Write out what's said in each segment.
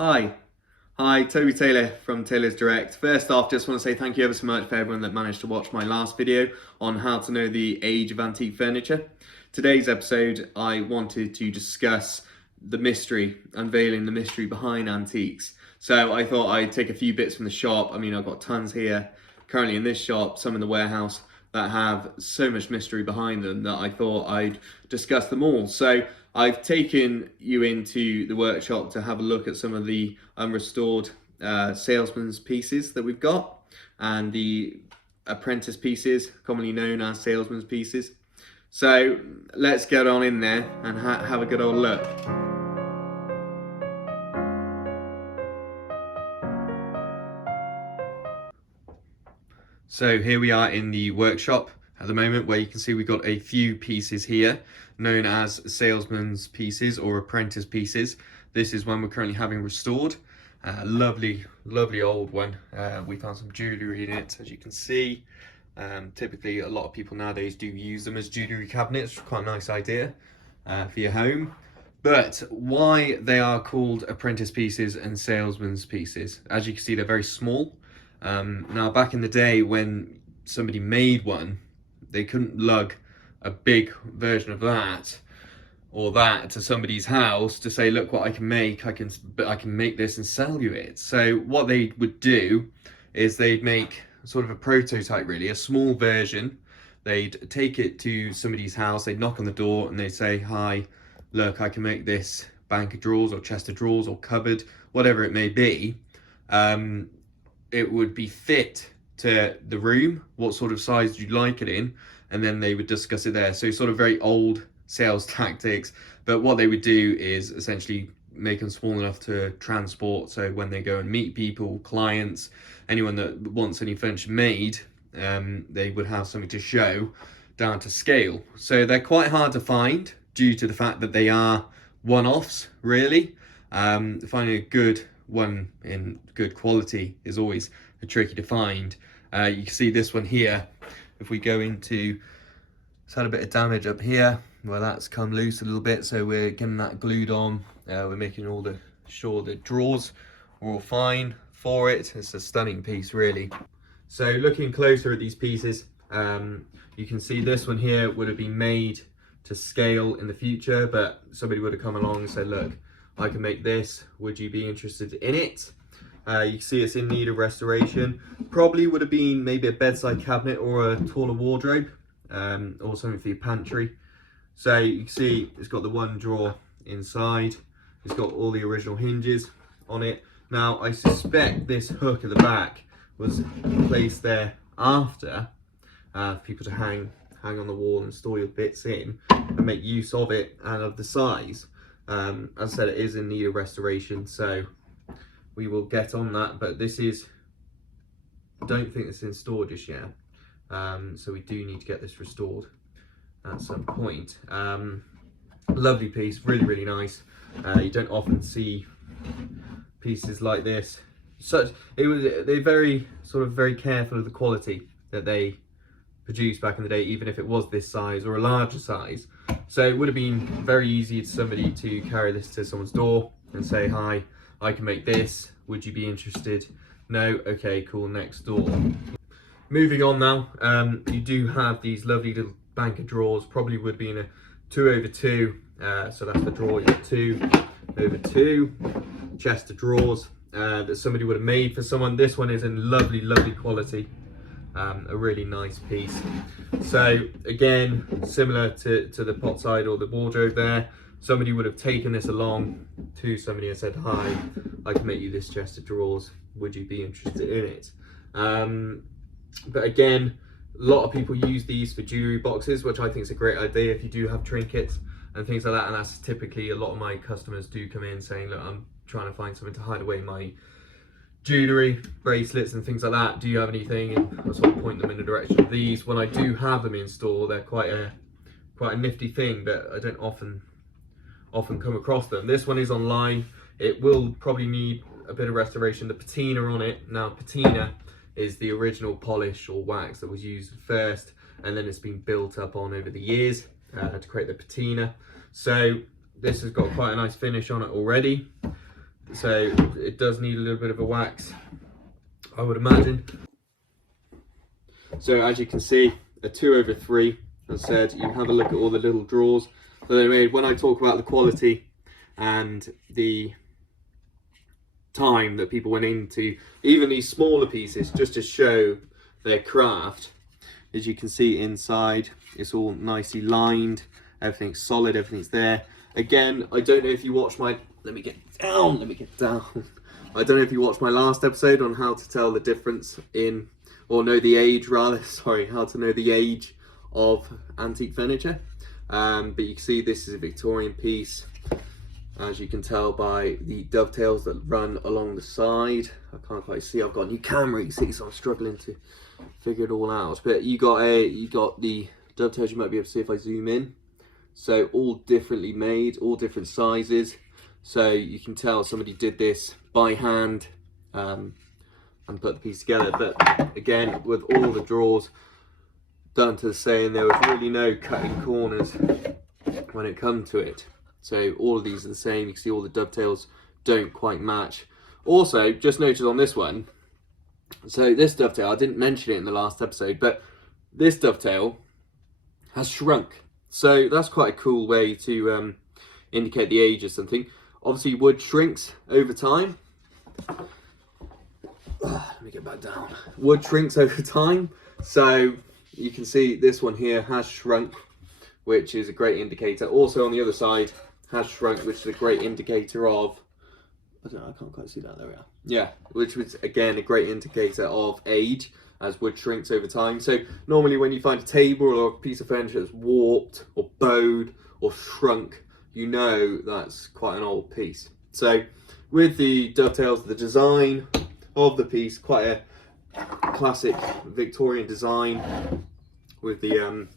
Hi, Toby Taylor from Taylor's Direct. First off, just want to say thank you ever so much for everyone that managed to watch my last video on how to know the age of antique furniture. Today's episode, I wanted to discuss the mystery, unveiling the mystery behind antiques. So I thought I'd take a few bits from the shop. I mean, I've got tons here currently in this shop, some in the warehouse, that have so much mystery behind them that I thought I'd discuss them all. So I've taken you into the workshop to have a look at some of the unrestored salesman's pieces that we've got, and the apprentice pieces, commonly known as salesman's pieces. So let's get on in there and have a good old look. So here we are in the workshop at the moment, where you can see we've got a few pieces here known as salesman's pieces or apprentice pieces. This is one we're currently having restored. Lovely old one. We found some jewellery in it, as you can see. Typically a lot of people nowadays do use them as jewellery cabinets. Quite a nice idea for your home. But why they are called apprentice pieces and salesman's pieces? As you can see, they're very small. Now, back in the day when somebody made one, they couldn't lug a big version of that or that to somebody's house to say, look what I can make, I can make this and sell you it. So what they would do is they'd make sort of a prototype, really, a small version. They'd take it to somebody's house, they'd knock on the door and they'd say, hi, look, I can make this bank of drawers or chest of drawers or cupboard, whatever it may be. It would be fit to the room, what sort of size you'd like it in, and then they would discuss it there. So sort of very old sales tactics, but what they would do is essentially make them small enough to transport, so when they go and meet people, clients, anyone that wants any furniture made, they would have something to show down to scale. So they're quite hard to find due to the fact that they are one-offs, really. Finding a good one in good quality is always tricky to find. You can see this one here. If we go into, it's had a bit of damage up here where that's come loose a little bit, so we're getting that glued on. We're making sure the drawers are all fine for it. It's a stunning piece, really. So looking closer at these pieces, you can see this one here would have been made to scale in the future, but somebody would have come along and said, look, I can make this, would you be interested in it? You can see it's in need of restoration. Probably would have been maybe a bedside cabinet or a taller wardrobe, or something for your pantry. So you can see it's got the one drawer inside. It's got all the original hinges on it. Now I suspect this hook at the back was placed there after for people to hang on the wall and store your bits in and make use of it and of the size. As I said, it is in need of restoration, so we will get on that, but this is, I don't think it's in store just yet, so we do need to get this restored at some point. Lovely piece, really nice. You don't often see pieces like this. They're very careful of the quality that they produced back in the day, even if it was this size or a larger size. So it would have been very easy for somebody to carry this to someone's door and say, hi, I can make this, would you be interested? No? Okay, cool, next door. Moving on now, you do have these lovely little bank of drawers, probably would be in a 2/2, so that's the drawer, you got 2/2, chest of drawers that somebody would have made for someone. This one is in lovely quality. A really nice piece. So again, similar to the pot side or the wardrobe there, somebody would have taken this along to somebody and said, hi, I can make you this chest of drawers, would you be interested in it? But again, a lot of people use these for jewellery boxes, which I think is a great idea if you do have trinkets and things like that. And that's typically, a lot of my customers do come in saying, look, I'm trying to find something to hide away my jewellery, bracelets and things like that. Do you have anything? And I sort of point them in the direction of these. When I do have them in store, they're quite a nifty thing, but I don't often come across them. This one is online. It will probably need a bit of restoration. The patina on it, now patina is the original polish or wax that was used first, and then it's been built up on over the years to create the patina. So this has got quite a nice finish on it already. so it does need a little bit of a wax, I would imagine. So as you can see, a 2/3. As I said, you have a look at all the little drawers that they made. When I talk about the quality and the time that people went into even these smaller pieces just to show their craft, as you can see inside, it's all nicely lined, everything's solid, everything's there. Again, I don't know if you watched my, let me get down. I don't know if you watched my last episode on how to tell the difference in, or know the age rather, sorry, how to know the age of antique furniture. But you can see this is a Victorian piece, as you can tell by the dovetails that run along the side. I can't quite see, I've got a new camera, you see, so I'm struggling to figure it all out. But you got the dovetails, you might be able to see if I zoom in. So all differently made, all different sizes. So you can tell somebody did this by hand and put the piece together. But again, with all the drawers done to the same, there was really no cutting corners when it comes to it. So all of these are the same. You can see all the dovetails don't quite match. Also, just noted on this one, so this dovetail, I didn't mention it in the last episode, but this dovetail has shrunk. So that's quite a cool way to indicate the age of something. Obviously wood shrinks over time. Let me get back down. Wood shrinks over time. So you can see this one here has shrunk, which is a great indicator. Also on the other side has shrunk, which is a great indicator of, I don't know, I can't quite see that, there we are. Yeah, which was again a great indicator of age as wood shrinks over time. So normally when you find a table or a piece of furniture that's warped or bowed or shrunk, you know that's quite an old piece. So with the dovetails, the design of the piece, quite a classic Victorian design with the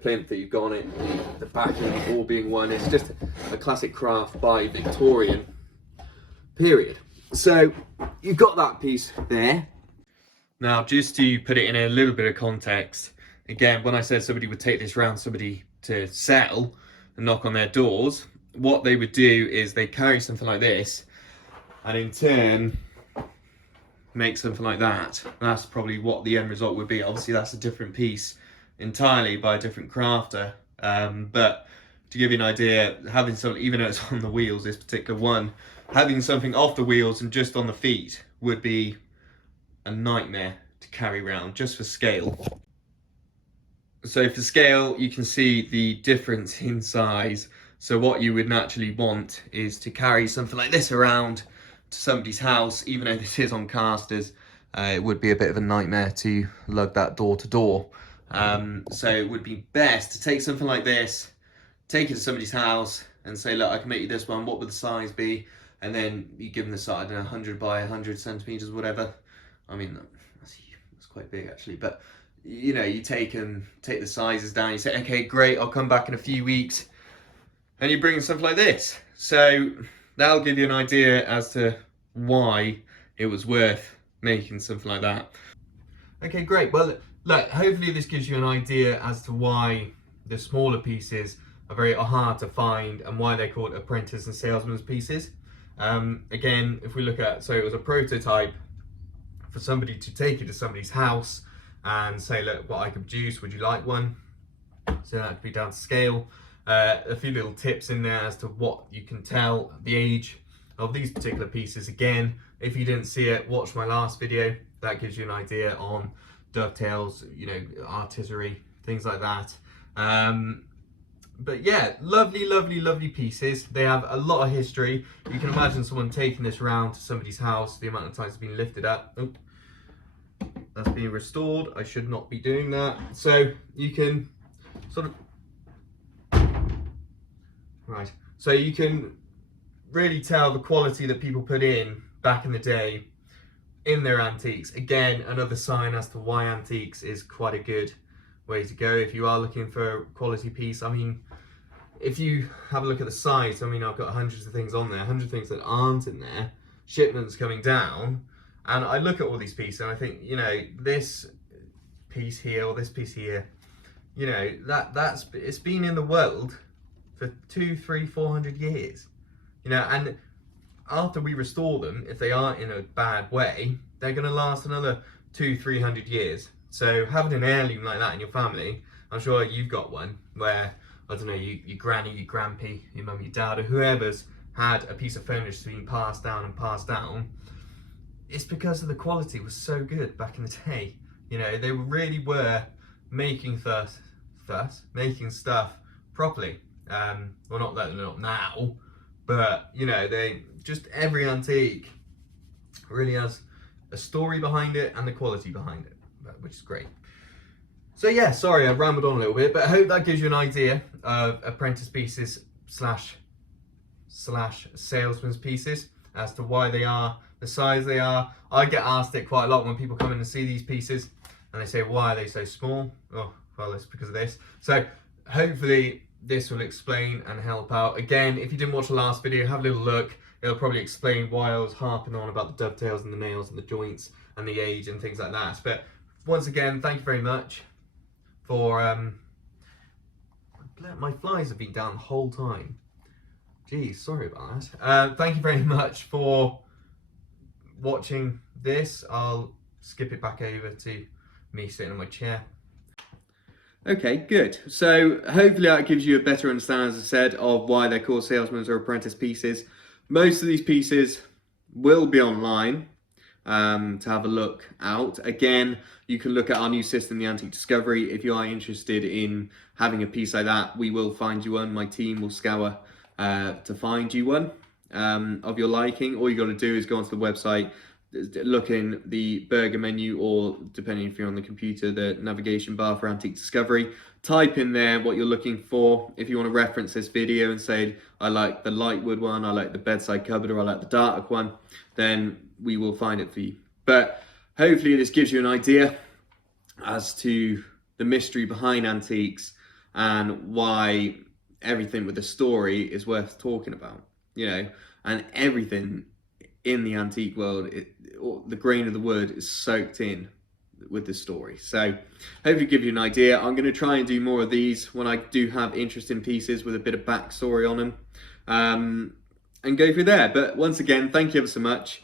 plinth that you've got on it, the backing all being one. It's just a classic craft by Victorian period. So you've got that piece there. Now, just to put it in a little bit of context, again, when I said somebody would take this round, somebody to sell and knock on their doors, what they would do is they carry something like this and in turn make something like that. That's probably what the end result would be. Obviously that's a different piece entirely by a different crafter, but to give you an idea, having something, even though it's on the wheels, this particular one, having something off the wheels and just on the feet would be a nightmare to carry around, just for scale. So for scale, you can see the difference in size. So what you would naturally want is to carry something like this around to somebody's house. Even though this is on casters, it would be a bit of a nightmare to lug that door to door. So it would be best to take something like this, take it to somebody's house and say, look, I can make you this one, what would the size be? And then you give them the size, I don't know, 100 by 100 centimeters, whatever. I mean, that's quite big actually, but you know, you take the sizes down, you say, okay, great, I'll come back in a few weeks, and you bring something like this. So that'll give you an idea as to why it was worth making something like that. Okay, great. Well, look, hopefully this gives you an idea as to why the smaller pieces are very hard to find and why they're called apprentice and salesman's pieces. Again, if we look at, so it was a prototype for somebody to take it to somebody's house and say, look, what I can produce, would you like one? So that could be down to scale. A few little tips in there as to what you can tell the age of these particular pieces. Again, if you didn't see it, watch my last video. That gives you an idea on dovetails, you know, artisanry, things like that. But yeah, lovely, lovely, lovely pieces. They have a lot of history. You can imagine someone taking this round to somebody's house, the amount of times it's been lifted up. Oh, that's being restored. I should not be doing that. So you can sort of, right. So you can really tell the quality that people put in back in the day in their antiques. Again, another sign as to why antiques is quite a good way to go if you are looking for a quality piece. I mean, if you have a look at the size, I mean, I've got hundreds of things on there, 100 things that aren't in there, shipments coming down, and I look at all these pieces and I think, you know, this piece here or this piece here, you know, it's been in the world for 200, 300, 400 years, you know, and after we restore them, if they aren't in a bad way, they're going to last another 200-300 years. So having an heirloom like that in your family, I'm sure you've got one where, I don't know, your granny, your grandpa, your mum, your dad, or whoever's had a piece of furniture that's been passed down and passed down. It's because of the quality was so good back in the day. You know, they really were making making stuff properly. Well, not that they're not now, but you know, every antique really has a story behind it and the quality behind it, which is great. So yeah, sorry, I rambled on a little bit, but I hope that gives you an idea of apprentice pieces slash salesman's pieces, as to why they are the size they are. I get asked it quite a lot when people come in and see these pieces, and they say, why are they so small? Oh, well, it's because of this. So hopefully this will explain and help out. Again, if you didn't watch the last video, have a little look. It'll probably explain why I was harping on about the dovetails and the nails and the joints and the age and things like that. But once again, thank you very much for my flies have been down the whole time. Geez, sorry about that. Thank you very much for watching this. I'll skip it back over to me sitting in my chair. Okay, good. So hopefully that gives you a better understanding, as I said, of why they're called salesmen's or apprentice pieces. Most of these pieces will be online to have a look out. Again, you can look at our new system, the Antique Discovery. If you are interested in having a piece like that, we will find you one. My team will scour to find you one of your liking. All you got to do is go onto the website, look in the burger menu, or depending if you're on the computer, the navigation bar for Antique Discovery. Type in there what you're looking for. If you want to reference this video and say, I like the Lightwood one, I like the bedside cupboard, or I like the Dark one, then we will find it for you. But hopefully this gives you an idea as to the mystery behind antiques and why everything with the story is worth talking about, you know, and everything in the antique world, the grain of the wood is soaked in with the story. So hopefully give you an idea. I'm going to try and do more of these when I do have interesting pieces with a bit of backstory on them, and go through there. But once again, thank you ever so much.